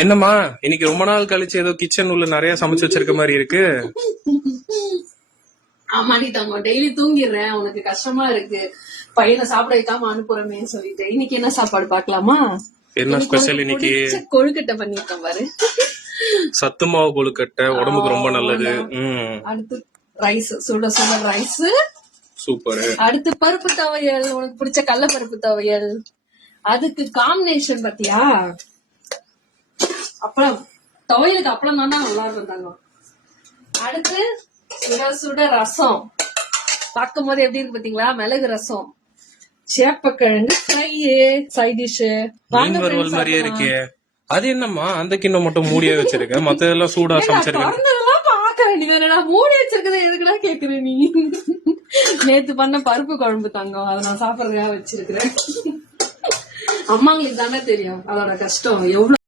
என்னம்மா இன்னைக்கு ரொம்ப நாள் கழிச்சு ஏதோ கிச்சன் உள்ள நிறைய சமைச்சு வச்சிருக்க மாதிரி இருக்கு. ஆமாடி தங்கம், டெய்லி தூங்கிடுறேன், உனக்கு கஷ்டமா இருக்கு பையனை சாப்பிட வைக்காம அனுப்புறமேன்னு சொல்லிட்டு இன்னைக்கு என்ன சாப்பாடு பாக்கலாமா? என்ன ஸ்பெஷல் இன்னைக்கு? கொழுக்கட்டை பண்ணிருக்கேன் பாரு. சத்து மாவு கொழுக்கட்டை உடம்புக்கு ரொம்ப நல்லது. அடுத்து ரைஸ், சுட சுட ரைஸ். சூப்பர். அடுத்து பருப்பு துவையல், உனக்கு பிடிச்ச கடல பருப்பு துவையல். அதுக்கு காம்பினேஷன் பாத்தியா, அப்பளம். துவையலுக்கு அப்பளம் தானே நல்லா இருந்தாங்க. அடுத்து சுட சுட ரசம், பார்க்கும் போது எப்படி இருக்கு பாத்தீங்களா? மிளகு ரசம், சேப்பக்கிழங்கு ஃப்ரை, சைட் டிஷ். வறுவல் மாதிரியே இருக்கே. அது என்னம்மா அந்த கிண்ணம் மட்டும் மூடியே வச்சிருக்க, மத்ததெல்லாம் சூடா சமைச்சிருக்கேன். பாக்க வேண்டியது மூடி வச்சிருக்கத எதுக்குடா கேக்குற நீ? நேத்து பண்ண பருப்பு குழம்பு தங்கம், அதை நான் சாப்பிடறதுக்காக வச்சிருக்கிறேன். அம்மாங்களுக்கு தானே தெரியும் அதோட கஷ்டம் எவ்வளவு.